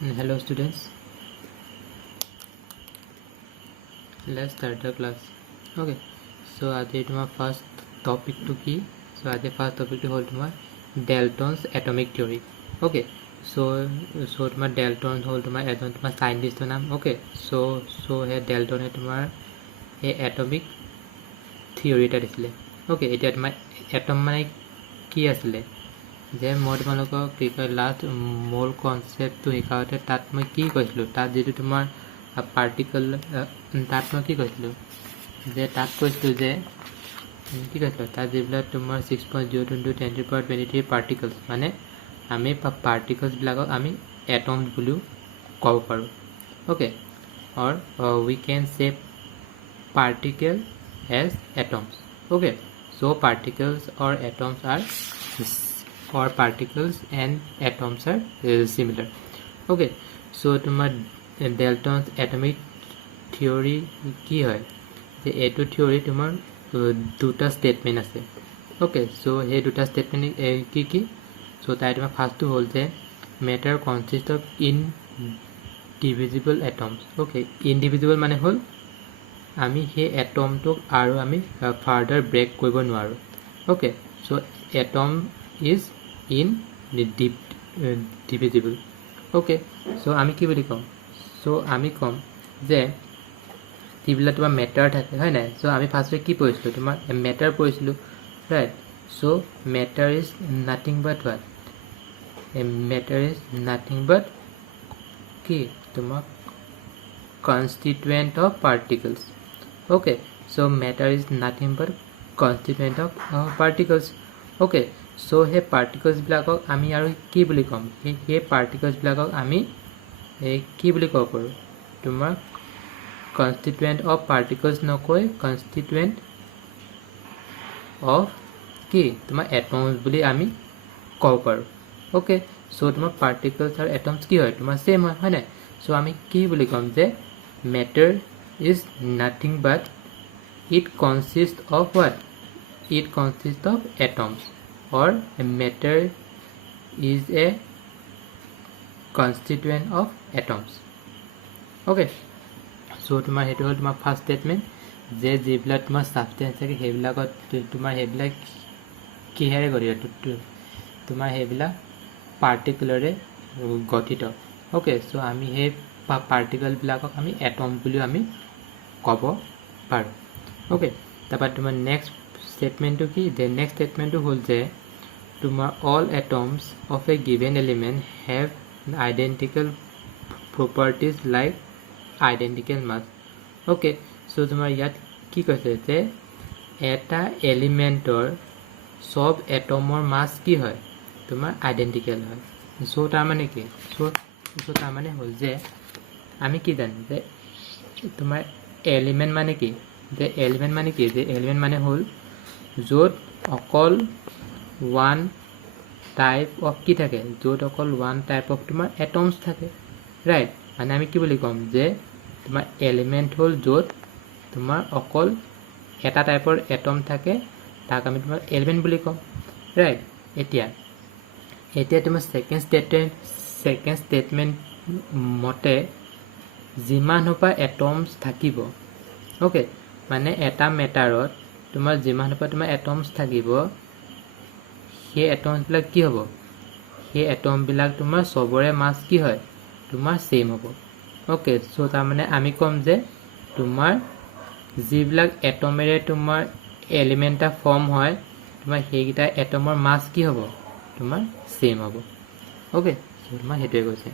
Hello students, let's start the class. Okay, so আজি তোমাৰ first topic to কি? So আজি first topic to হ'ল তোমাৰ Dalton's atomic theory. Okay, so তোমাৰ Dalton হ'ল তোমাৰ এজন তোমাৰ scientist নাম. Okay, so হে Dalton হে তোমাৰ এই atomic theory এটা দিছিলে. Okay, এতিয়া তোমাৰ atom মানে কি আছিলে? যে মই তোমালোকক কি কয় লাষ্ট মূল কনচেপ্টটো শিকাওঁতে তাত মই কি কৈছিলোঁ, তাত যিটো তোমাৰ পাৰ্টিকল তাত মই কি কৈছিলোঁ যে তাত কৈছিলোঁ যে কি কৈছিলোঁ তাত যিবিলাক তোমাৰ 6.0 × 10⁻23 পাৰ্টিকলছ মানে আমি পাৰ্টিকলছবিলাকক আমি এটমছ বুলিও ক'ব পাৰোঁ. Okay, or we can say particle as atoms. Okay, so' particles or atoms আৰ or particles and atoms are similar. Okay, so তোমার Dalton's atomic theory কি হয় যে এইটো থিওরি তোমার দুটা স্টেটমেন্ট আছে. ওকে, সো সেই দুটা স্টেটমেন্ট কি কি? সো তাই তোমার ফার্স্টটো হল যে matter consist of indivisible atoms. Okay, indivisible মানে হল আমি সেই এটমটোক আৰু আমি ফাৰ্দাৰ ব্ৰেক কৰিব নোৱাৰো. Okay, so atom is indivisible. Okay, so আমি কি বুলি ক'ম? সো আমি ক'ম যে যিবিলাক তোমাৰ মেটাৰ থাকে হয় নাই? সো আমি ফাৰ্ষ্টে কি পঢ়িছিলোঁ? তোমাৰ মেটাৰ পঢ়িছিলোঁ, right? So matter is nothing but what? Matter is nothing but কি তোমাৰ constituent of particles. Okay, so matter is nothing but constituent of particles. Okay, so সেই পাৰ্টিকলছবিলাকক আমি আৰু কি বুলি ক'ম? সেই পাৰ্টিকলছবিলাকক আমি কি বুলি ক'ব পাৰোঁ? তোমাৰ কনষ্টিটুৱেণ্ট অফ পাৰ্টিকলছ নকৈ কনষ্টিটুৱেণ্ট অফ কি তোমাৰ এটমছ বুলি আমি ক'ব পাৰোঁ. অ'কে, চ' তোমাৰ পাৰ্টিকলছ আৰু এটমছ কি হয়? তোমাৰ ছেইম হয়, হয় নাই? চ' আমি কি বুলি ক'ম যে matter is nothing but it consist of what? It consist of atoms. or matter is a constituent of atoms. okay, so তোমাৰ হেতু হ'ল তোমাৰ ফাৰ্স্ট স্টেটমেন্ট যে যিবিলাক তোমাৰ সাবস্টেন্স থাকে সেইবিলাকত তোমাৰ সেইবিলাক কিহেৰে গঠিত? তোমাৰ সেইবিলাক পাৰ্টিকুলাৰে গঠিত. ওকে, সো আমি সেই পাৰ্টিকল বিলাকক আমি এটম বুলি আমি ক'ব পাৰোঁ. ওকে, তাৰপৰা তোমাৰ নেক্সট স্টেটমেন্টটো কি? যে নেক্সট স্টেটমেন্টটো হ'ল যে তোমাৰ all atoms of a given element have identical properties like identical mass. okay, so তোমাৰ ইয়াত কি কৈছে যে এটা এলিমেন্টৰ সব এটমৰ মাছ কি হয়? তোমাৰ আইডেন্টিকেল হয়. সো তাৰ মানে কি? সো তাৰ মানে হ'ল যে আমি কি জানো যে তোমাৰ এলিমেন্ট মানে কি? যে এলিমেন্ট মানে কি? যে এলিমেন্ট মানে হ'ল য'ত অকল ওৱান টাইপ অফ কি থাকে? য'ত অকল ওৱান টাইপ অফ তোমাৰ এটমছ থাকে, ৰাইট? মানে আমি কি বুলি ক'ম যে তোমাৰ এলিমেণ্ট হ'ল য'ত তোমাৰ অকল এটা টাইপৰ এটম থাকে, তাক আমি তোমাৰ এলিমেণ্ট বুলি ক'ম, ৰাইট? এতিয়া তোমাৰ ছেকেণ্ড ষ্টেটমেণ্ট মতে যিমান সোপা এটমছ থাকিব, অ'কে, মানে এটা মেটাৰত তোমাৰ যিমান সোপা তোমাৰ এটমছ থাকিব সেই এটমছবিলাক কি হ'ব? সেই এটমবিলাক তোমাৰ চবৰে মাছ কি হয়? তোমাৰ ছেইম হ'ব. অ'কে, চ' তাৰমানে আমি ক'ম যে তোমাৰ যিবিলাক এটমেৰে তোমাৰ এলিমেণ্ট এটা ফৰ্ম হয় তোমাৰ সেইকেইটা এটমৰ মাছ কি হ'ব? তোমাৰ ছেইম হ'ব. অ'কে, চ' তোমাৰ সেইটোৱে কৈছে.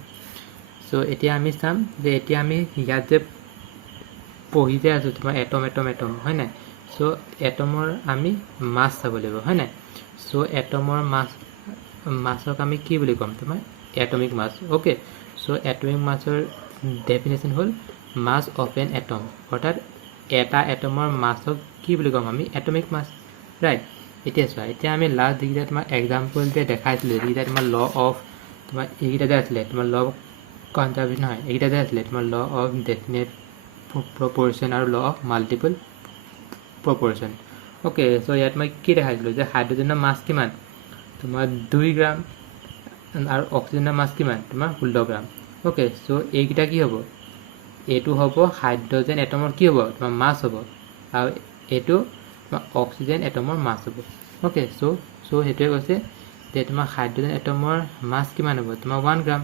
চ' এতিয়া আমি চাম যে এতিয়া আমি ইয়াত যে পঢ়ি যে আছোঁ তোমাৰ এটম হয় নাই? চ' এটমৰ আমি মাছ চাব লাগিব, হয় নাই? চ' এটমৰ মাছক আমি কি বুলি ক'ম? তোমাৰ এটমিক মাছ. অ'কে, চ' এটমিক মাছৰ ডেফিনেশ্যন হ'ল মাছ অফ এন এটম, অৰ্থাৎ এটা এটমৰ মাছক কি বুলি ক'ম? আমি এটমিক মাছ, ৰাইট? এতিয়া চোৱা, এতিয়া আমি লাষ্ট যিকেইটা তোমাৰ এক্সাম্পল যে দেখাইছিলোঁ, যিকেইটা তোমাৰ ল অফ তোমাৰ এইকেইটা যে আছিলে তোমাৰ ল অফ কনজাৰ্ভেশ্যন নহয়, এইকেইটা যে আছিলে তোমাৰ ল অফ ডেফিনেট প্ৰপ'ৰ্শ্যন আৰু ল অফ মাল্টিপল প্ৰপ'ৰ্শ্যন. অ'কে, চ' ইয়াত মই কি দেখাইছিলোঁ যে হাইড্ৰজেনৰ মাছ কিমান? তোমাৰ 2 গ্ৰাম আৰু অক্সিজেনৰ মাছ কিমান? তোমাৰ 16 গ্ৰাম. ওকে সো এইকেইটা কি হ'ব এইটো হ'ব হাইড্ৰজেন এটমৰ কি হ'ব তোমাৰ মাছ হ'ব আৰু এইটো তোমাৰ অক্সিজেন এটমৰ মাছ হ'ব ওকে সো সেইটোৱে কৈছে যে তোমাৰ হাইড্ৰজেন এটমৰ মাছ কিমান হ'ব তোমাৰ 1 গ্ৰাম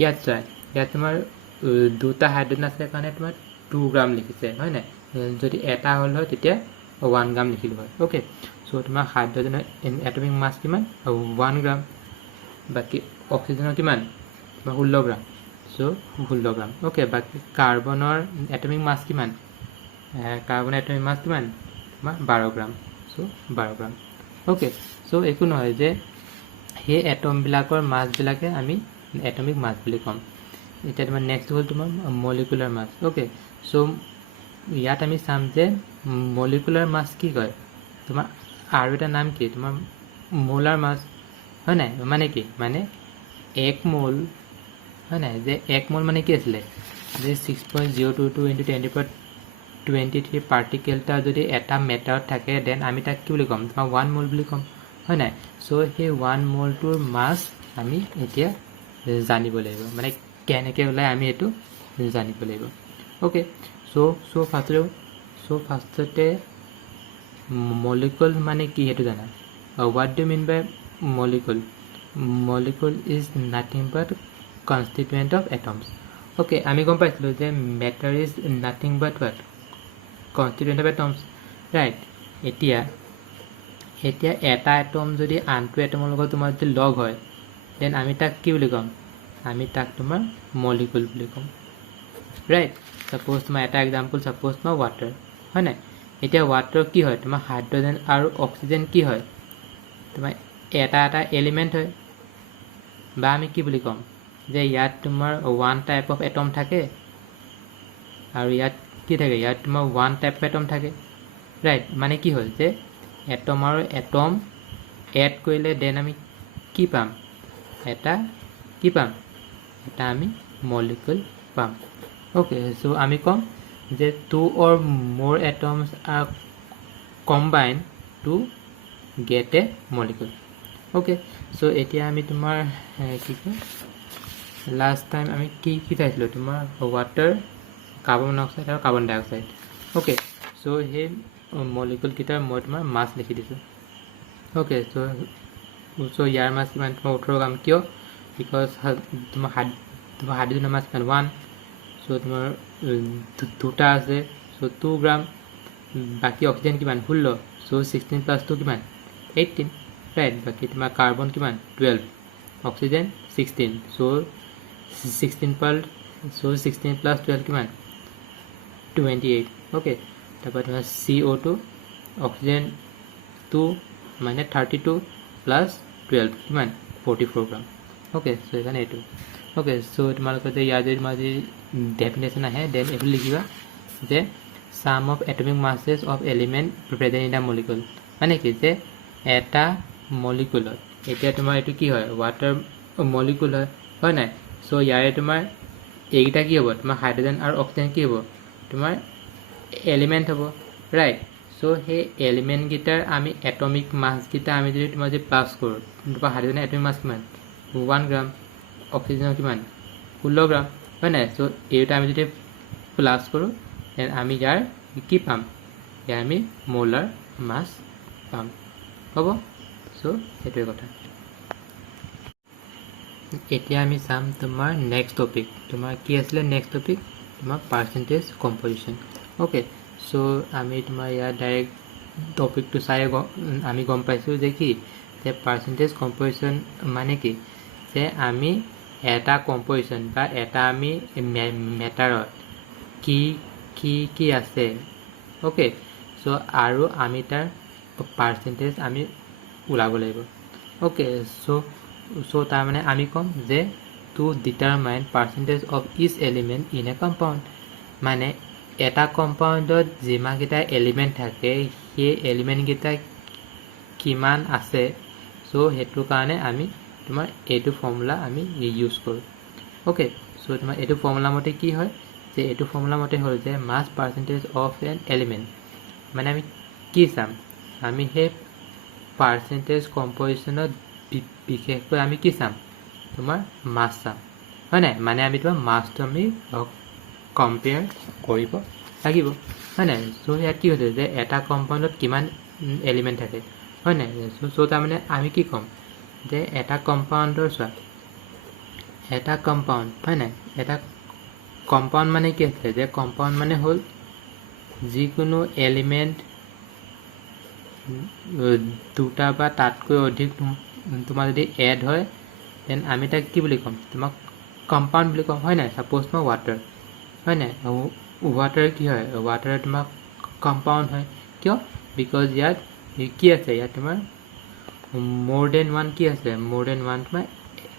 ইয়াত চাই ইয়াত তোমাৰ দুটা হাইড্ৰজেন আছে কাৰণে তোমাৰ 2 গ্ৰাম লিখিছে হয় নাই যদি এটা হ'ল হয় তেতিয়া 1 গ্ৰাম লিখিলো হয় ওকে সো তোমাৰ হাইড্ৰজেনৰ এটমিক মাছ কিমান 1 গ্ৰাম বাকি অক্সিজেনৰ কিমান তোমাৰ 16 গ্ৰাম সো 16 গ্ৰাম ওকে বাকি কাৰ্বনৰ এটমিক মাছ কিমান কাৰ্বনৰ এটমিক মাছ কিমান তোমাৰ 12 গ্ৰাম সো 12 গ্ৰাম ওকে সো একো নহয় যে সেই এটমবিলাকৰ মাছবিলাকে আমি এটমিক মাছ বুলি ক'ম এতিয়া তোমাৰ নেক্সট হ'ল তোমাৰ মলিকুলাৰ মাছ ওকে সো ইয়াত আমি চাম যে মলিকুলাৰ মাছ কি কয় তোমাৰ আৰু এটা নাম কি তোমাৰ মোলাৰ মাছ হয় নাই মানে কি মানে 1 মোল হয় নাই যে 1 মোল মানে কি আছিলে যে 6.022 × 10⁻23 পাৰ্টিকেলটা যদি এটা মেটাৰত থাকে দেন আমি তাক কি বুলি ক'ম তোমাৰ 1 মোল বুলি ক'ম হয় নাই সো সেই 1 মোলটোৰ মাছ আমি এতিয়া জানিব লাগিব মানে কেনেকৈ ওলাই আমি এইটো জানিব লাগিব ওকে সো ফাৰ্ষ্টতে মলিকুল মানে কি সেইটো জানা what do mean by molecule is nothing but constituent of atoms okay আমি গম পাইছিলোঁ যে matter is nothing but what constituent of atoms right এতিয়া এটা এটম যদি আনটো এটমৰ লগত তোমাৰ যদি লগ হয় দেন আমি তাক কি বুলি ক'ম আমি তাক তোমাৰ মলিকুল বুলি ক'ম ৰাইট সাপোজ তোমাৰ এটা এক্সাম্পল সাপোজ তোমাৰ ৱাটাৰ হয় নাই এতিয়া ৱাটাৰ কি হয় তোমাৰ হাইড্ৰজেন আৰু অক্সিজেন কি হয় তোমাৰ এটা এলিমেণ্ট হয় বা আমি কি বুলি ক'ম যে ইয়াত তোমাৰ 1 টাইপ অফ এটম থাকে আৰু ইয়াত কি থাকে ইয়াত তোমাৰ 1 টাইপ অফ এটম থাকে ৰাইট মানে কি হ'ল যে এটম আৰু এটম এড কৰিলে দেন আমি কি পাম এটা আমি মলিকুল পাম ওকে সো আমি ক'ম যে 2 or more atoms are combined to get a molecule okay so এতিয়া আমি তোমাৰ কি কয় লাষ্ট টাইম আমি কি চাইছিলোঁ তোমাৰ ৱাটাৰ কাৰ্বন মনক্সাইড আৰু কাৰ্বন ডাই অক্সাইড ওকে সো সেই মলিকুলকেইটাৰ মই তোমাৰ মাছ লিখি দিছোঁ ওকে সো ইয়াৰ মাছ কিমান তোমাৰ 18 গ্ৰাম কিয় বিকজ তোমাৰ হাইড্ৰজেনৰ মাছ কিমান 1 সো তোমাৰ দুটা আছে সো 2 গ্ৰাম বাকি অক্সিজেন কিমান 16 সো 16 + 2 কিমান 18 ৰাইট বাকি তোমাৰ কাৰ্বন কিমান 12 অক্সিজেন 16 সো 16 + 12 কিমান 28 ওকে তাৰপৰা তোমাৰ CO2 অক্সিজেন 2 মানে 32 + 12 কিমান 44 গ্ৰাম ওকে সো এখানে এইটো ওকে সো তোমালোকে যে ইয়াৰ যদি তোমাৰ যদি ডেফিনেশ্যন আহে দেন এইটো লিখিবা যে sum of atomic masses of element present in the molecule মানে কি যে এটা মলিকুলত এতিয়া তোমাৰ এইটো কি হয় ৱাটাৰ মলিকুল হয় নাই সো ইয়াৰে তোমাৰ এইকেইটা কি হ'ব তোমাৰ হাইড্ৰজেন আৰু অক্সিজেন কি হ'ব তোমাৰ এলিমেণ্ট হ'ব ৰাইট সো সেই এলিমেণ্টকেইটাৰ আমি এটমিক মাছকেইটা আমি যদি তোমাৰ যদি প্লাছ কৰোঁ তোমাৰ হাইড্ৰজেনৰ এটমিক মাছ কিমান 1 গ্ৰাম অক্সিজেনৰ কিমান 16 গ্ৰাম হয় নাই সো এইটা আমি যদি প্লাছ কৰোঁ দেন আমি ইয়াৰ কি পাম ইয়াৰ আমি মোলাৰ মাছ পাম হ'ব সো সেইটোৱে কথা এতিয়া আমি চাম তোমাৰ নেক্সট টপিক তোমাৰ কি আছিলে নেক্সট টপিক তোমাৰ পাৰ্চেণ্টেজ কম্পজিশ্যন ওকে সো আমি তোমাৰ ইয়াৰ ডাইৰেক্ট টপিকটো চাই আমি গম পাইছোঁ যে কি যে পাৰ্চেণ্টেজ কম্পজিশ্যন মানে কি যে আমি এটা কম্পজিশ্যন বা এটা আমি মেটাৰত কি আছে ওকে সো আৰু আমি তাৰ পাৰ্চেণ্টেজ আমি ওলাব লাগিব ওকে সো তাৰমানে আমি ক'ম যে to determine percentage of each element in a compound মানে এটা কম্পাউণ্ডত যিমানকেইটা এলিমেণ্ট থাকে সেই এলিমেণ্টকেইটা কিমান আছে সো সেইটো কাৰণে আমি তোমাৰ এইটো ফৰ্মুলা আমি ইউজ কৰোঁ ওকে সো তোমাৰ এইটো ফৰ্মুলা মতে কি হয় যে এইটো ফৰ্মুলা মতে হ'ল যে মাছ পাৰ্চেণ্টেজ অফ এন এলিমেণ্ট মানে আমি কি চাম আমি সেই পাৰ্চেণ্টেজ কম্পজিশ্যনত বিশেষকৈ আমি কি চাম তোমাৰ মাছ চাম হয় নাই মানে আমি তোমাৰ মাছটো আমি কম্পেয়াৰ কৰিব লাগিব হয় নাই চ' ইয়াত কি হৈছে যে এটা কম্পাউণ্ডত কিমান এলিমেণ্ট থাকে হয় নাই চ' তাৰমানে আমি কি ক'ম যে এটা কম্পাউণ্ডৰ চোৱা এটা কম্পাউণ্ড হয় নাই এটা কম্পাউণ্ড মানে কি আছে যে কম্পাউণ্ড মানে হ'ল যিকোনো এলিমেণ্ট দুটা বা তাতকৈ অধিক তোমাৰ যদি এড হয় দেন আমি তাক কি বুলি ক'ম তোমাক কম্পাউণ্ড বুলি ক'ম হয় নাই ছাপ'জ তোমাৰ ৱাটাৰ হয় নাই ৱাটাৰ কি হয় ৱাটাৰ তোমাৰ কম্পাউণ্ড হয় কিয় বিকজ ইয়াত কি আছে ইয়াত তোমাৰ মোৰ দেন ওৱান কি আছে মোৰ দেন ওৱান তোমাৰ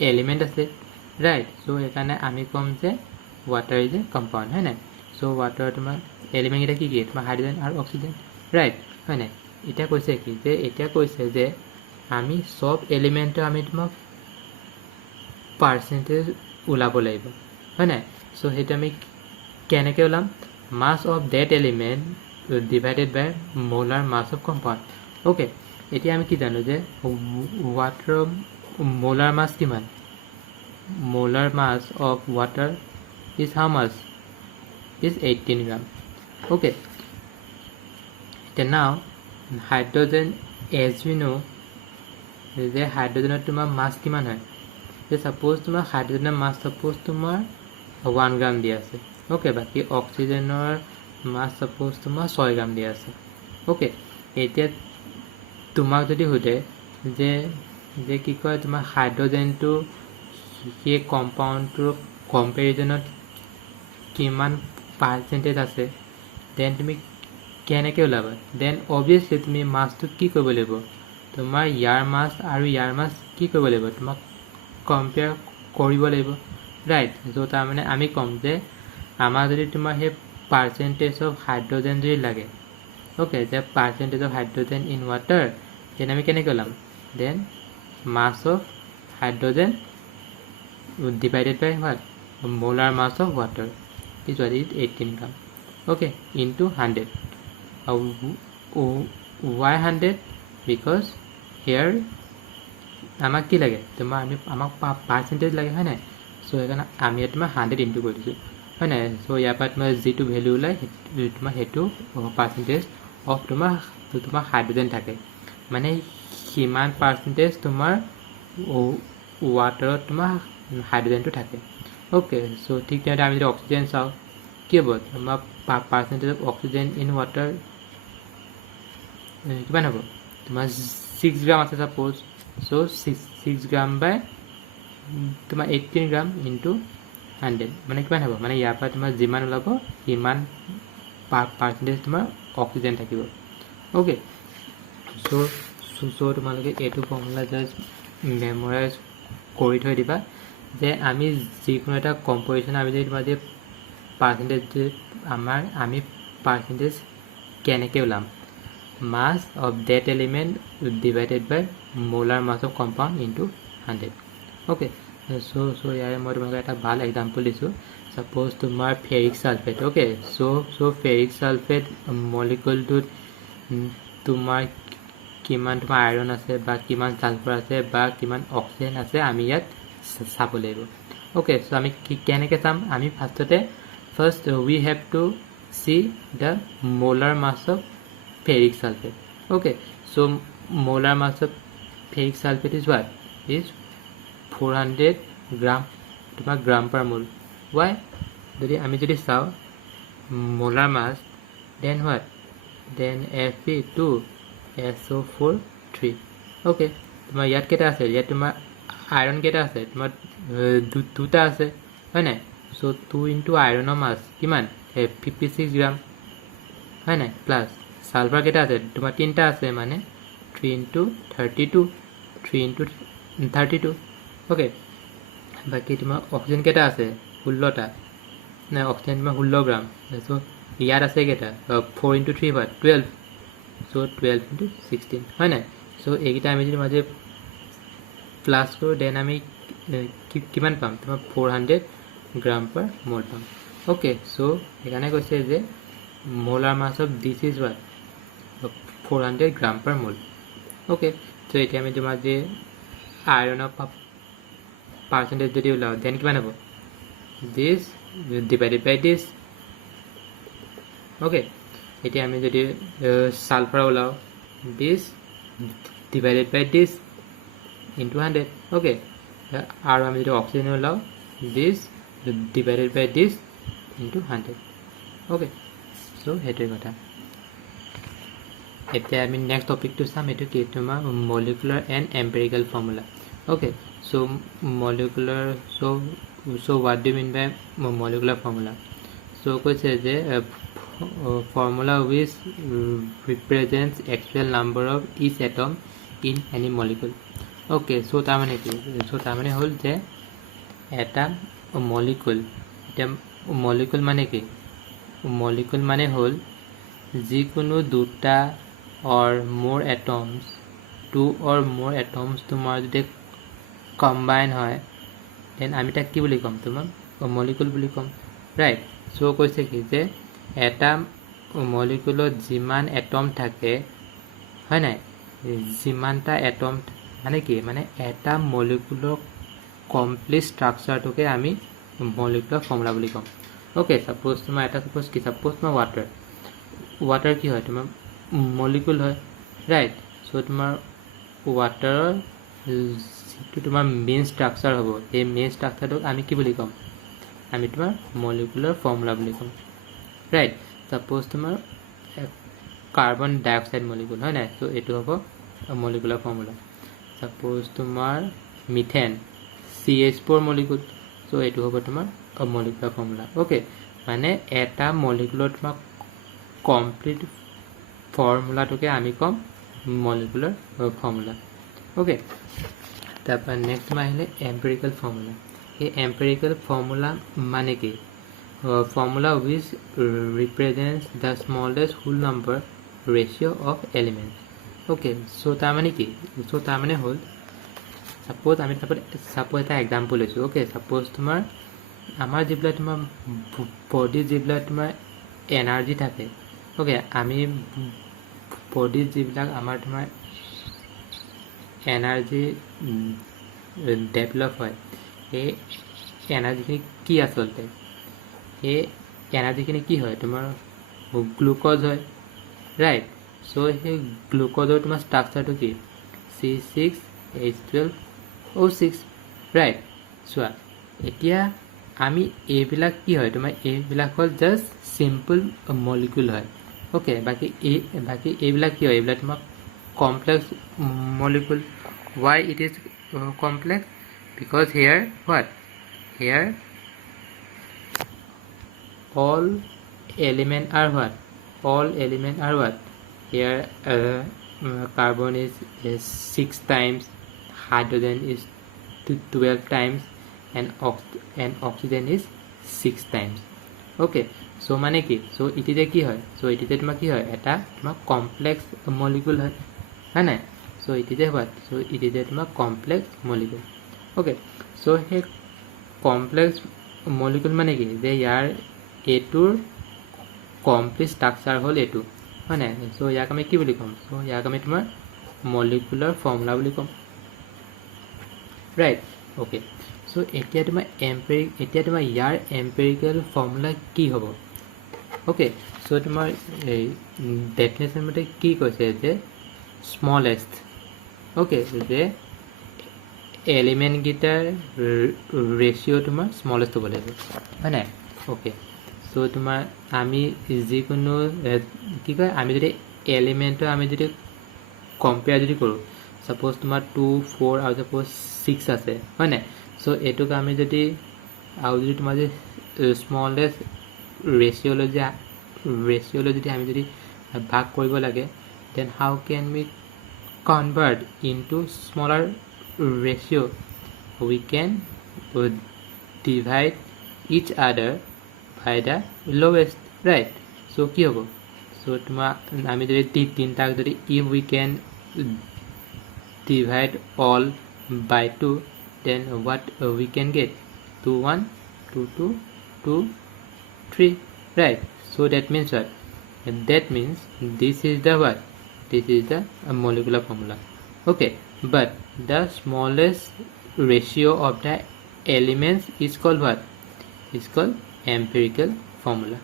এলিমেণ্ট আছে ৰাইট চ' সেইকাৰণে আমি ক'ম যে ৱাটাৰ ইজ এ কম্পাউণ্ড হয় নাই চ' ৱাটাৰ তোমাৰ এলিমেণ্টকেইটা কি তোমাৰ হাইড্ৰজেন আৰু অক্সিজেন ৰাইট হয় নাই এতিয়া কৈছে যে আমি সব এলিমেণ্টৰ আমি তোমাক পাৰ্চেণ্টেজ ওলাব লাগিব হয় নাই চ' সেইটো আমি কেনেকৈ ওলাম mass of that element divided by molar mass of compound okay এতিয়া আমি কি জানো যে ৱাটাৰ মোলাৰ মাছ কিমান molar mass of water is how much is 18 gram okay এতিয়া now hydrogen as you know যে হাইড্ৰজেনত তোমাৰ মাছ কিমান হয় যে ছাপ'জ তোমাৰ হাইড্ৰজেনৰ মাছ ছাপ'জ তোমাৰ 1 গ্ৰাম দিয়া আছে অ'কে বাকী অক্সিজেনৰ মাছ ছাপ'জ তোমাৰ 6 গ্ৰাম দিয়া আছে অ'কে এতিয়া তোমাক যদি সোধে যে যে কি কয় তোমাৰ হাইড্ৰজেনটো সেই কম্পাউণ্ডটোৰ কম্পেৰিজনত কিমান পাৰ্চেণ্টেজ আছে দেন তুমি কেনেকৈ ওলাবা দেন অবভিয়াছলি তুমি মাছটো কি কৰিব লাগিব তোমাৰ ইয়াৰ মাছ আৰু ইয়াৰ মাছ কি কৰিব লাগিব তোমাক কম্পেয়াৰ কৰিব লাগিব ৰাইট চ' তাৰমানে আমি ক'ম যে আমাৰ যদি তোমাৰ সেই পাৰ্চেণ্টেজ অফ হাইড্ৰজেন যদি লাগে অ'কে যে percentage of hydrogen in water then আমি কেনেকৈ ওলাম then mass of hydrogen divided by what molar mass of water is what is 18 gram okay into 100 why 100 because here আমাক কি লাগে তোমাৰ আমি আমাক পাৰ্চেণ্টেজ লাগে হয় নাই চ' সেইকাৰণে আমি ইয়াত তোমাৰ 100 ইনটু কৰি দিছোঁ হয় নাই চ' ইয়াৰ পৰা তোমাৰ যিটো ভেলু ওলায় তোমাৰ সেইটো পাৰ্চেণ্টেজ অফ তোমাৰ হাইড্ৰজেন থাকে মানে সিমান পাৰ্চেণ্টেজ তোমাৰ ৱাটাৰত তোমাৰ হাইড্ৰজেনটো থাকে অ'কে চ' ঠিক তেনেদৰে আমি যদি অক্সিজেন চাওঁ কি হ'ব তোমাৰ percentage of oxygen in water কিমান হ'ব তোমাৰ 6 গ্ৰাম আছে ছাপ'জ চ' 6 গ্ৰাম বাই তোমাৰ 18 গ্ৰাম ইনটু 100 মানে কিমান হ'ব মানে ইয়াৰ পৰা তোমাৰ যিমান ওলাব সিমান পাৰ্চেণ্টেজ তোমাৰ অক্সিজেন থাকিব অ'কে চ' তোমালোকে এইটো ফৰ্মুলা জাষ্ট মেমৰাইজ কৰি থৈ দিবা যে আমি যিকোনো এটা কম্প'জিশ্যন আমি যদি তোমাৰ যে পাৰ্চেণ্টেজ আমি পাৰ্চেণ্টেজ কেনেকৈ ওলাম mass of that element divided by molar mass of compound into 100 okay so' ইয়াৰে মই তোমালোকক এটা ভাল এক্সাম্পল দিছোঁ ছাপ'জ তোমাৰ ferric sulphate okay so' ferric sulphate মলিকুলটোত তোমাৰ কিমান তোমাৰ আইৰণ আছে বা কিমান ছালফাৰ আছে বা কিমান অক্সিজেন আছে আমি ইয়াত চাব লাগিব অ'কে চ' আমি কেনেকৈ চাম আমি first we have to see the molar mass of ferric sulfate okay so molar mass of ferric sulfate is what is 400 gram তোমাৰ গ্ৰাম per mole why যদি আমি যদি চাওঁ molar mass then what then Fe2SO4 3 okay তোমাৰ ইয়াত কেইটা আছে ইয়াত তোমাৰ আইৰণ কেইটা আছে তোমাৰ দুটা আছে হয় নাই চ' 2 ইনটু আইৰণৰ মাছ কিমান 56 গ্ৰাম হয় নাই প্লাছ ছালফাৰ কেইটা আছে তোমাৰ 3টা আছে মানে 3 ইনটু 32 3 ইনটু 32 অ'কে বাকী তোমাৰ অক্সিজেন কেইটা আছে 16টা নাই অক্সিজেন তোমাৰ 16 গ্ৰাম চ' ইয়াত আছে কেইটা 4 ইনটু 3 হয় 12 চ' 12 ইনটু 16 হয় নাই চ' এইকেইটা আমি যদি মাজে প্লাছ কৰোঁ দেন আমি কিমান পাম তোমাৰ 400 গ্ৰাম per mole পাম অ'কে চ' সেইকাৰণে কৈছে যে molar mass of this is what 400 gram per mole okay so' এতিয়া আমি তোমাৰ যে আইৰণৰ পাৰ্চেণ্টেজ যদি ওলাওঁ দেন কিমান হ'ব this divided by this. Okay, এতিয়া আমি যদি সালফাৰ ওলাও this divided by this into 100. Okay, আৰু আমি যদি অক্সিজেন ওলাও this divided by this into 100. Okay, so সেইটোৱে কথা. এতিয়া আমি নেক্সট টপিকটো চাম, এইটো কি তোমাৰ molecular and empirical formula. Okay, so molecular, so what do you mean by molecular formula? So কৈছে যে formula which represents actual number of each atom in any molecule. Okay, so তাৰমানে কি? so তাৰমানে হ'ল যে এটা মলিকুল, এটা molecule মানে কি? মলিকুল মানে হ'ল যিকোনো দুটা or more atoms, 2 or more atoms তোমাৰ যদি কম্বাইন হয় দেন আমি তাক কি বুলি ক'ম? তোমাৰ মলিকুল বুলি ক'ম, ৰাইট? চ' কৈছে কি যে এটা মলিকুলত যিমান এটম থাকে হয় নাই, যিমানটা এটম মানে কি? মানে এটা মলিকুলৰ কমপ্লিট ষ্ট্ৰাকচাৰটোকে আমি মলিকুলাৰ ফৰ্মুলা বুলি ক'ম. অ'কে, ছাপ'জ তোমাৰ এটা ছাপ'জ তোমাৰ ৱাটাৰ কি হয়? তোমাৰ মলিকুল হয়, ৰাইট? চ' তোমাৰ ৱাটাৰৰ যিটো তোমাৰ মেইন ষ্ট্ৰাকচাৰ হ'ব, সেই মেইন ষ্ট্ৰাকচাৰটোক আমি কি বুলি ক'ম? আমি তোমাৰ মলিকুলাৰ ফৰ্মুলা বুলি ক'ম, ৰাইট? ছাপ'জ তোমাৰ কাৰ্বন ডাই অক্সাইড মলিকুল হয় নাই, চ' এইটো হ'ব মলিকুলাৰ ফৰ্মুলা. ছাপ'জ তোমাৰ মিথেন CH4 মলিকুল, চ' এইটো হ'ব তোমাৰ মলিকুলাৰ ফৰ্মুলা. অ'কে, মানে এটা মলিকুলৰ তোমাৰ কমপ্লিট ফৰ্মুলাটোকে আমি ক'ম মলিকুলাৰ ফৰ্মুলা. অ'কে, তাৰপৰা নেক্সট তোমাৰ আহিলে এম্পিৰিকেল ফৰ্মুলা. এই এম্পিৰিকেল ফৰ্মুলা মানে কি? Formula which represents the smallest whole number ratio' of elements. Okay, so' তাৰমানে কি? চ' তাৰমানে হ'ল ছাপ'জ আমি ছাপ'জ এটা এক্সাম্পল লৈছোঁ. অ'কে, ছাপ'জ তোমাৰ আমাৰ যিবিলাক তোমাৰ বডিত যিবিলাক তোমাৰ এনাৰ্জি থাকে, অ'কে, আমি বডিত যিবিলাক আমাৰ তোমাৰ এনাৰ্জি ডেভেলপ হয়, সেই এনাৰ্জিখিনি কি আচলতে? সেই এনাৰ্জিখিনি কি হয়? তোমাৰ গ্লুক'জ হয়, ৰাইট? চ' সেই গ্লুক'জৰ তোমাৰ ষ্ট্ৰাকচাৰটো কি? C6H12O6, right? চোৱা, এতিয়া আমি এইবিলাক কি হয়? তোমাৰ এইবিলাক হ'ল জাষ্ট চিম্পল মলিকুল হয়. অ'কে, বাকী এইবিলাক কি হয়? এইবিলাক তোমাৰ complex molecule. Why it is complex? Because here what? Here all element are what? All element are what? Here carbon is 6 times, hydrogen is 12 times, and oxygen is 6 times. Okay, so মানে কি? so ইটিতে কি হয়? so ইটিতে তোমাৰ কি হয়? এটা তোমাৰ complex molecule হয়, হয় নাই? চ' ইটিতে হোৱাত? চ' ইটিতে তোমাৰ কমপ্লেক্স মলিকুল. অ'কে, চ' সেই কমপ্লেক্স মলিকুল মানে কি? যে ইয়াৰ এইটোৰ কমপ্লিট ষ্ট্ৰাকচাৰ হ'ল এইটো, হয় নাই? চ' ইয়াক আমি কি বুলি ক'ম? চ' ইয়াক আমি তোমাৰ মলিকুলাৰ ফৰ্মুলা বুলি ক'ম, ৰাইট? অ'কে, চ' এতিয়া তোমাৰ ইয়াৰ এম্পিৰিকেল ফৰ্মুলা কি হ'ব? অ'কে, চ' তোমাৰ এই ডেফিনেশ্যন মতে কি কৈছে? যে স্মলেষ্ট, অ'কে, যে এলিমেণ্টকেইটাৰ ৰেচিঅ' তোমাৰ স্মলেষ্ট হ'ব লাগিব, হয় নাই? অ'কে, চ' তোমাৰ আমি যিকোনো কি কয়, আমি যদি এলিমেণ্টৰ আমি যদি কম্পেয়াৰ যদি কৰোঁ, ছাপ'জ তোমাৰ 2, 4 আৰু ছাপ'জ 6 আছে, হয় নাই? চ' এইটোক আমি যদি আৰু যদি তোমাৰ যদি স্মলেষ্ট ৰেচিঅ'লৈ যদি আমি যদি ভাগ কৰিব লাগে, then how can we convert into smaller ratio? We can divide each other by the lowest, right? So কি হ'ব? so তোমাৰ আমি যদি তিনিটাক যদি if we can divide all by 2, then what we can get? 2 1 2 2 2 3, right? So that means what? That means this is the what? This is the molecular formula. Okay, but the smallest ratio of the elements is called what? is called empirical formula.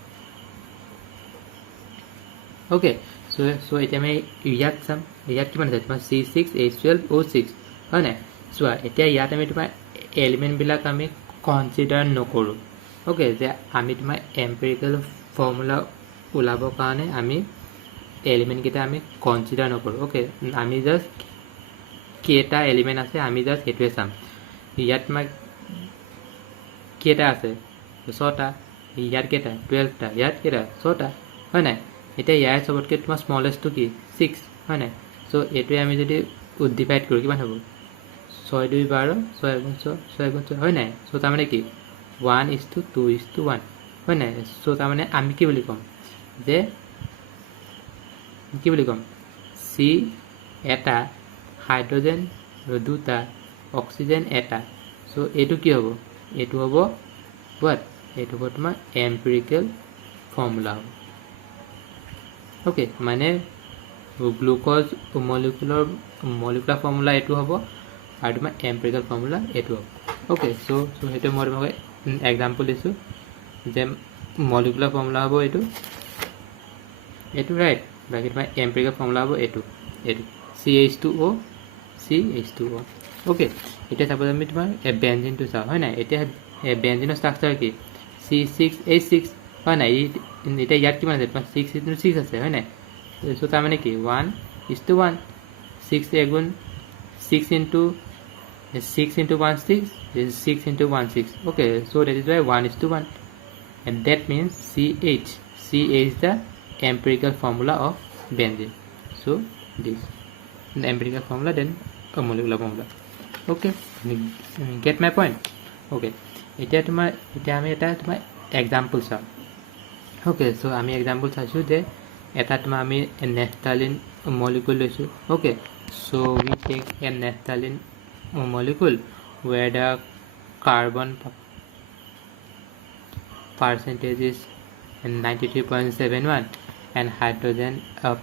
Okay, so এতিয়া আমি ইয়াত চাম ইয়াত কিমান আছে তোমাৰ C6H12O6 হয় নাই চোৱা এতিয়া ইয়াত আমি তোমাৰ এলিমেণ্টবিলাক আমি কনচিডাৰ নকৰোঁ ওকে যে আমি তোমাৰ এম্পিৰিকেল ফৰ্মুলা ওলাবৰ কাৰণে আমি এলিমেণ্টকেইটা আমি কনচিডাৰ নকৰোঁ ওকে আমি জাষ্ট কেইটা এলিমেণ্ট আছে আমি জাষ্ট সেইটোৱে চাম ইয়াত তোমাৰ কেইটা আছে 6টা ইয়াত কেইটা 12টা ইয়াত কেইটা 6টা হয় নাই এতিয়া ইয়াৰ সবতকৈ তোমাৰ স্মলেষ্টটো কি 6 হয় নাই সো এইটোৱে আমি যদি ডিভাইড কৰোঁ কিমান হ'ব 6 2 12 6 গুণ 6 গুণ 6 হয় নাই সো তাৰমানে কি 1:2:1 হয় নাই সো তাৰমানে আমি কি বুলি ক'ম যে কি বুলি ক'ম C এটা হাইড্ৰোজেন দুটা অক্সিজেন এটা সো এইটো কি হ'ব এইটো হ'ব what এইটো হ'ব তোমাৰ এম্পিৰিকেল ফৰ্মুলা হ'ব ওকে মানে গ্লুকোজ মলিকুলাৰ ফৰ্মুলা এইটো হ'ব আৰু তোমাৰ এম্পিৰিকেল ফৰ্মুলা এইটো হ'ব ওকে সো সেইটো মই তোমাক এক্সাম্পল দিছোঁ যে মলিকুলাৰ ফৰ্মুলা হ'ব এইটো ৰাইট বাকী তোমাৰ এম্পিৰিকেল ফৰ্মুলা হ'ব এইটো CH2O CH2O ওকে এতিয়া চাপ'জ আমি তোমাৰ বেনজিনটো চাওঁ হয় নাই এতিয়া বেনজিনৰ ষ্ট্ৰাকচাৰ কি C6H6 হয় নাই এতিয়া ইয়াত কিমান আছে তোমাৰ 6 আছে হয় নাই সো তাৰমানে কি 1:1 6 এগুণ 6 into 1 6 this is 6 into 1 6 okay so that is why 1:1 and that means CH is the empirical formula of benzene so this the empirical formula then a molecular formula okay get my point okay এতিয়া আমি এটা তোমাৰ example চাওঁ okay so আমি example চাইছোঁ যে এটা তোমাৰ আমি নেফথালিন মলিকুল লৈছোঁ okay so we take a naphthalene molecule where the carbon percentage is 93.71 and hydrogen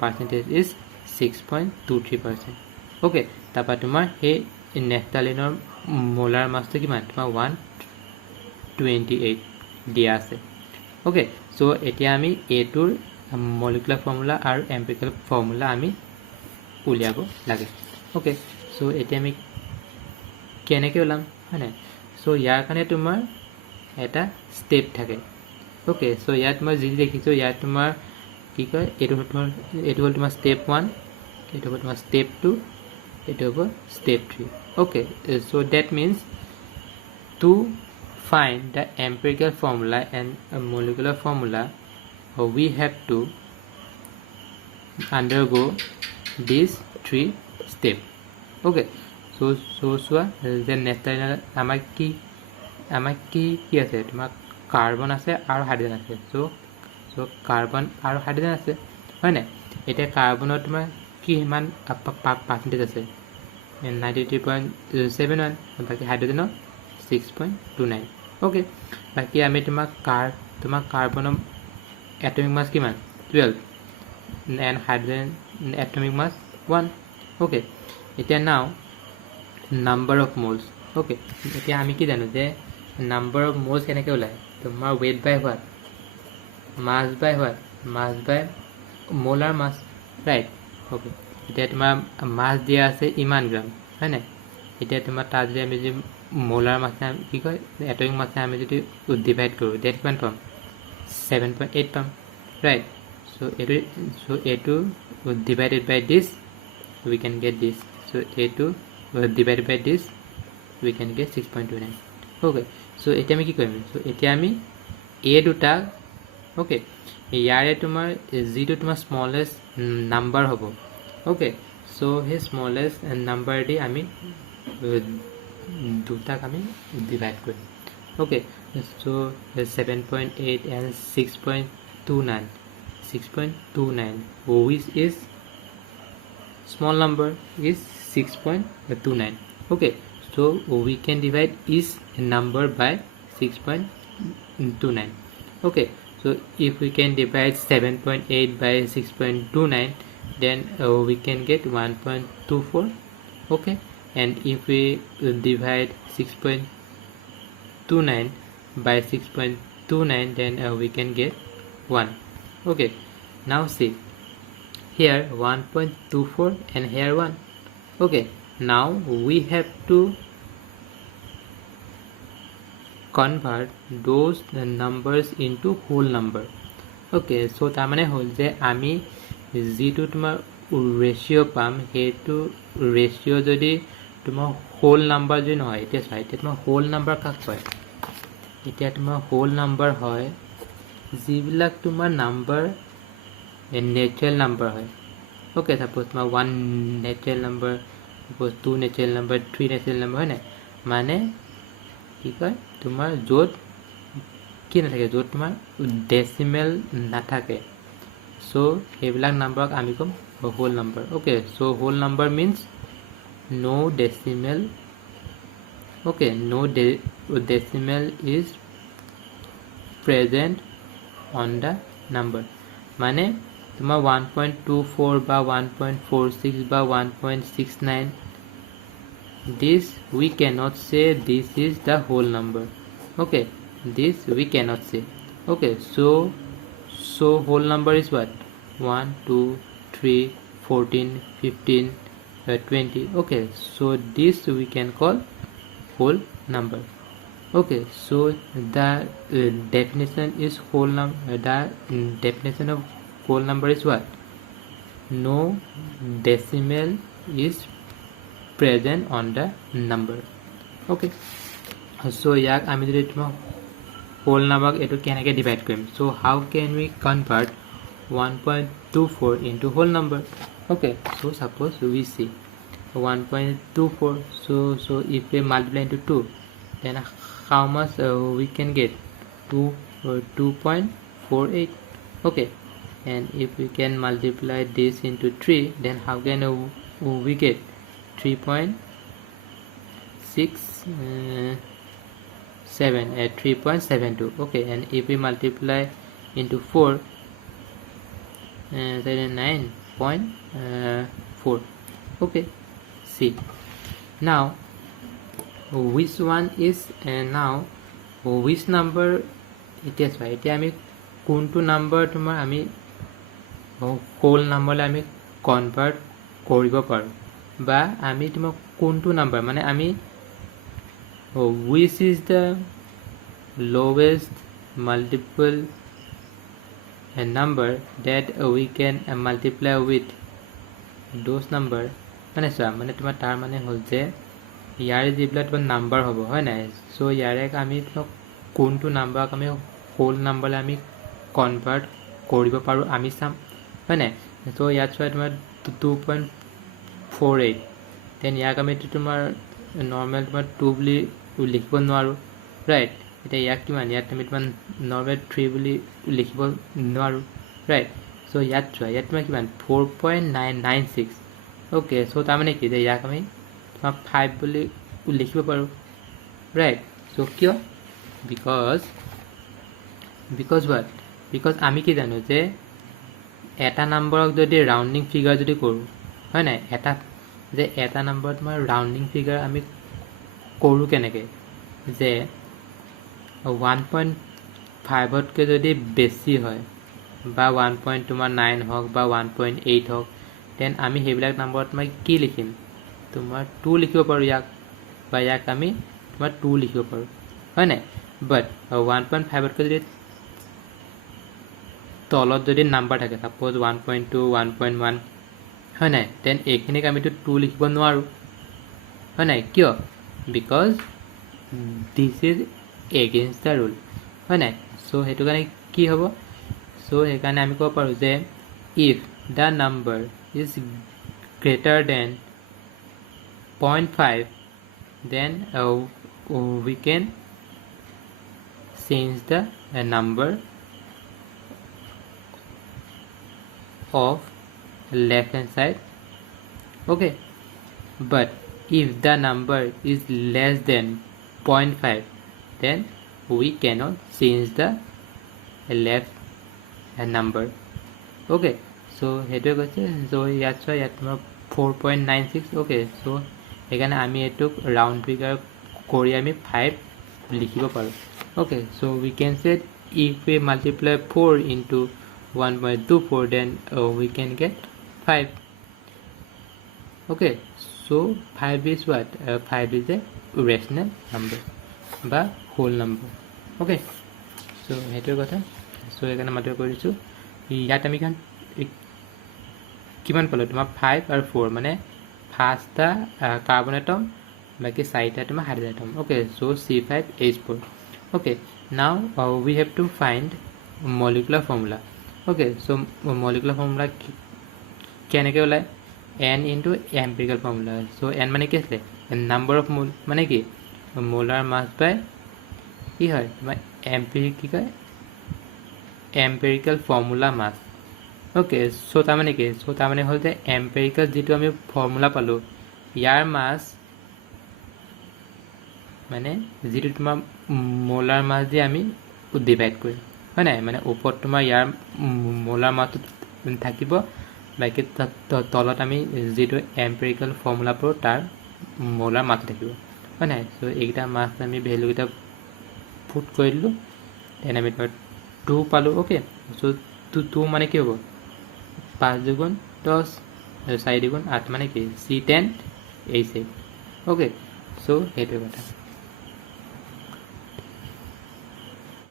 percentage is 6.23% okay তাৰপৰা তোমাৰ সেই নেফথালিনৰ মোলাৰ মাছটো কিমান তোমাৰ 128 দিয়া আছে ওকে সো এতিয়া আমি এইটোৰ মলিকুলাৰ ফৰ্মুলা আৰু এম্পিৰিকেল ফৰ্মুলা আমি উলিয়াব লাগে ওকে সো এতিয়া আমি কেনেকৈ ওলাম হয় নাই সো ইয়াৰ কাৰণে তোমাৰ এটা ষ্টেপ থাকে ওকে সো ইয়াত মই যি দেখিছোঁ ইয়াত তোমাৰ কি কয় এইটো হ'ল তোমাৰ ষ্টেপ 1 এইটো হ'ব তোমাৰ ষ্টেপ 2 এইটো হ'ব step 3 okay so that means to find the empirical formula and a molecular formula we have to undergo these 3 steps okay so the nephthaliনৰ আমাৰ কি আছে তোমাৰ কাৰ্বন আছে আৰু হাইড্ৰোজেন আছে so কাৰ্বন আৰু হাইড্ৰোজেন আছে হয় নাই এতিয়া কাৰ্বনৰ তোমাৰ কি ইমান পাৰ্চেন্টেজ আছে 93.71 বাকি হাইড্ৰোজেনৰ 6.29 okay বাকি আমি তোমাৰ কাৰ্বনৰ এটমিক মাছ কিমান 12 and hydrogen atomic mass 1 okay এতিয়া now number of moles okay এতিয়া আমি কি জানো যে number of moles কেনেকৈ ওলায় তোমাৰ weight by what mass by molar mass right okay এতিয়া তোমাৰ mass দিয়া আছে ইমান গ্ৰাম হয় নাই এতিয়া তোমাৰ তাত যদি আমি যে molar mass কি কয় atomic mass আমি যদি ডিভাইড কৰোঁ that কিমান পাম 7.8 পাম right so a2 divided by this we can get this so a2 divided by this we can get 6.29 okay so এতিয়া আমি কি কৰিম so এতিয়া আমি a দুটা okay ইয়াৰে তোমাৰ যিটো তোমাৰ স্মলেষ্ট নাম্বাৰ হ'ব okay so সেই স্মলেষ্ট নাম্বাৰ দি আমি দুটাক আমি ডিভাইড কৰিম okay so 7.8 and 6.29 which is small number is 6.29 okay so we can divide each number by 6.29 okay so if we can divide 7.8 by 6.29 then we can get 1.24 okay and if we divide 6.29 by 6.29, then we can get 1. Okay, now see here 1.24 and here 1. Okay, now we have to convert those numbers into whole number. Okay, so তাৰমানে হ'ল যে আমি যিটো তোমাৰ ratio' পাম সেইটো ratio' যদি তোমাৰ হোল নাম্বাৰ যদি নহয়, এতিয়া চোৱা এতিয়া তোমাৰ হোল নাম্বাৰ কাক কয়? এতিয়া তোমাৰ হোল নাম্বাৰ হয় যিবিলাক তোমাৰ নাম্বাৰ নেচাৰেল নাম্বাৰ হয়। Okay, suppose তোমাৰ 1 natural number, suppose 2 natural number, 3 natural number হয় নাই, মানে কি কয় তোমাৰ য'ত কি নাথাকে, য'ত তোমাৰ ডেচিমেল নাথাকে, চ' সেইবিলাক নাম্বাৰক আমি ক'ম whole number. Okay, so' whole number means no decimal. Okay, no decimal is present on the number. মানে তোমাৰ 1.24 বা 1.46 বা 1.69, this we cannot say this is the whole number. Okay, this we cannot say. Okay, so whole number is what? 1 2 3 14 15 20. Okay, so this we can call whole number. Okay, so the definition is whole number. The definition of whole number is what? No decimal is present on the number. Okay, so yak ami jodi tuma whole number etu kenake divide korim? So how can we convert 1.24 into whole number? Okay, so suppose we see 1.24, so if we multiply into 2, then how much we can get? 2.48. Okay, and if we can multiply this into 3, then how can we get 3.72? Okay, and if we multiply into 4, then 9.4. Okay, see now which one is now which number it is right? আমি কোনটো number তোমাৰ আমি whole নাম্বাৰলৈ আমি convert কৰিব পাৰোঁ, বা আমি তোমাক কোনটো নাম্বাৰ মানে আমি which is the lowest multiple number that we can multiply with those number. মানে চোৱা মানে তোমাৰ তাৰ মানে হ'ল যে ইয়াৰে যিবিলাক তোমাৰ নাম্বাৰ হ'ব হয় নাই, চ' ইয়াৰে আমি তোমাক কোনটো নাম্বাৰক আমি হোল নাম্বাৰলৈ আমি কনভাৰ্ট কৰিব পাৰোঁ আমি চাম হয় নাই। চ' ইয়াত চোৱা তোমাৰ 2.48, দেন ইয়াক আমি তোমাৰ নৰ্মেল তোমাৰ 2 বুলি লিখিব নোৱাৰোঁ, ৰাইট। এতিয়া ইয়াক কিমান, ইয়াত আমি তোমাৰ নৰ্মেল 3 বুলি লিখিব নোৱাৰোঁ, ৰাইট। চ' ইয়াত চোৱা ইয়াত তোমাৰ কিমান 4.996. Okay, so তাৰমানে কি যে ইয়াক আমি তোমাৰ 5 বুলি লিখিব পাৰোঁ, ৰাইট। চ' কিয়? Because what? বিকজ আমি কি জানো যে এটা নাম্বাৰক যদি ৰাউণ্ডিং ফিগাৰ যদি কৰোঁ হয় নাই, এটা নাম্বাৰ তোমাৰ ৰাউণ্ডিং ফিগাৰ আমি কৰোঁ কেনেকৈ, যে 1.5তকৈ যদি বেছি হয় বা 1.9 হওক বা 1.8 হওক, দেন আমি সেইবিলাক নাম্বাৰত তোমাৰ কি লিখিম, তোমাৰ 2 লিখিব পাৰোঁ ইয়াক, বা ইয়াক আমি তোমাৰ 2 লিখিব পাৰোঁ হয় নাই। বাট 1.5তকৈ যদি তলত যদি নাম্বাৰ থাকে, ছাপ'জ 1.2 1.1 হয় নাই, দেন এইখিনিক আমিতো 2 লিখিব নোৱাৰোঁ হয় নাই। কিয়? Because this is against the rule হয় নাই। চ' সেইটো কাৰণে কি হ'ব, চ' সেইকাৰণে আমি ক'ব পাৰোঁ যে if the number is greater than 0.5, then we can change the number of left hand side. Okay, but if the number is less than 0.5, then we cannot change the left number. Okay, so সেইটোৱে কৈছে। চ' ইয়াত চোৱা ইয়াত তোমাৰ 4.96। Okay, so' সেইকাৰণে আমি এইটোক round figure কৰি আমি 5 লিখিব পাৰোঁ। Okay, so we can say if we multiply 4 into 1.24, then we can get 5. Okay, so 5 is what? 5 is a rational number বা whole number. Okay, so হেতুৰ কথা. So এখানে মাত্ৰ কৰিছো ইয়াত আমি কিমান পালো তোমাৰ 5 আৰু 4 মানে 5টা কাৰ্বন এটম বাকি 4টা তোমাৰ hydrogen atom. Okay, so C5H4. Okay, now we have to find molecular formula. Okay, so molecular formula কেনেকৈ ওলায় n into empirical formula. So n মানে কি আছিলে number of mole মানে কি molar mass by কি হয় তোমাৰ empirical formula mass. Okay, so তাৰমানে কি so তাৰমানে হ'ল যে empirical যেটো আমি ফৰ্মুলা পালো ইয়াৰ মাস মানে যেটো তোমাৰ molar mass দিয়ে আমি ডিভাইড কৰিম হয় নাই মানে ওপৰত তোমাৰ ইয়াৰ molar mass থাকিব বাকি তলত আমি যেটো empirical formula পালো তাৰ molar mass থাকিব হয় নাই so এইটা mass আমি ভ্যালু এটা পুট কৰিলো দেন আমি 2 পালো. Okay, so 2 মানে কি হ'ব 5 দুগুণ 10 4 দুগুণ 8 মানে কি C10H8. Okay, so হেতু কথা.